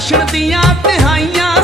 ਭਾਸ਼ਣ ਦੀਆਂ ਤਿਹਾਈਆਂ